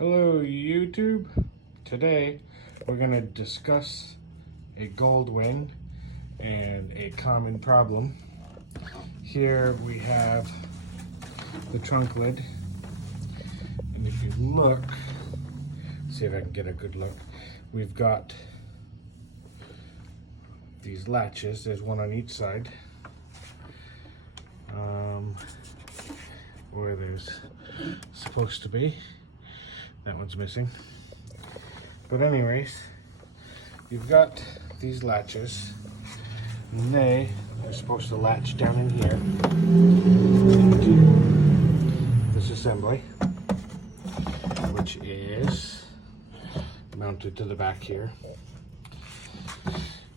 Hello YouTube. Today we're going to discuss a Goldwing and a common problem. Here we have the trunk lid, and if you look, see if I can get a good look, we've got these latches. There's one on each side where there's supposed to be. That one's missing. But anyways, you've got these latches, and they are supposed to latch down in here into this assembly, which is mounted to the back here.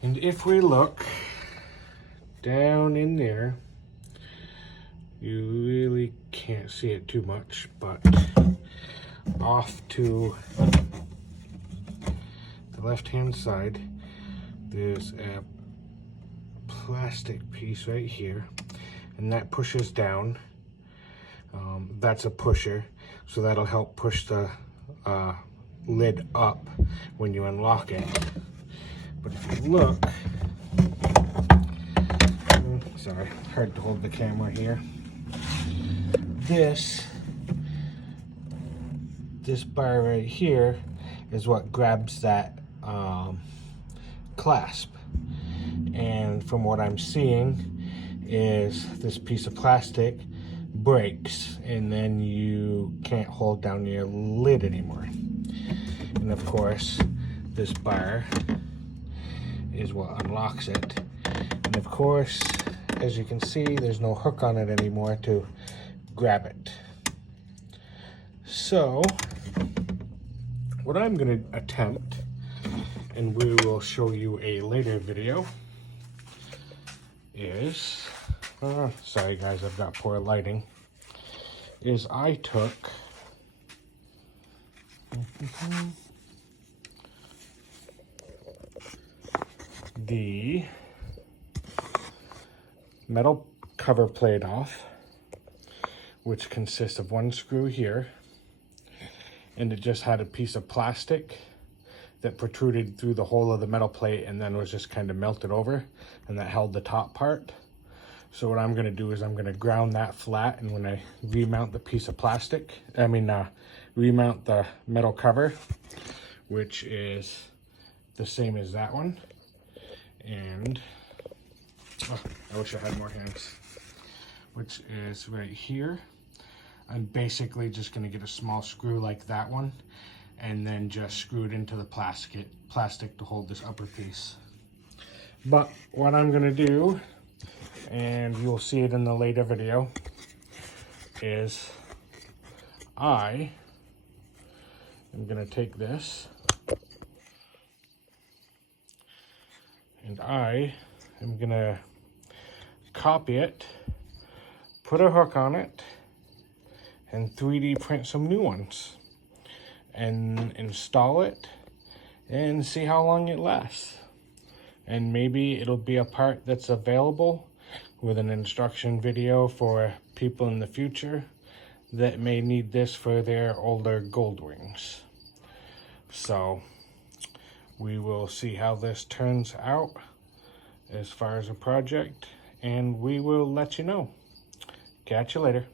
And if we look down in there, you really can't see it too much, but off to the left hand side there's a plastic piece right here, and that pushes down. That's a pusher, so that'll help push the lid up when you unlock it. But if you look, sorry, hard to hold the camera here. This bar right here is what grabs that clasp, and from what I'm seeing is this piece of plastic breaks and then you can't hold down your lid anymore. And of course this bar is what unlocks it, and of course, as you can see, there's no hook on it anymore to grab it. So what I'm going to attempt, and we will show you a later video, is, sorry guys, I've got poor lighting, is I took the metal cover plate off, which consists of one screw here, and it just had a piece of plastic that protruded through the hole of the metal plate and then was just kind of melted over, and that held the top part. So what I'm going to do is I'm going to ground that flat, and when I remount the piece of plastic, remount the metal cover, which is the same as that one, and I wish I had more hands, which is right here. I'm basically just going to get a small screw like that one and then just screw it into the plastic to hold this upper piece. But what I'm going to do, and you'll see it in the later video, is I am going to take this and I am going to copy it, put a hook on it, and 3D print some new ones and install it and see how long it lasts. And maybe it'll be a part that's available with an instruction video for people in the future that may need this for their older Goldwings. So we will see how this turns out as far as a project, and we will let you know. Catch you later.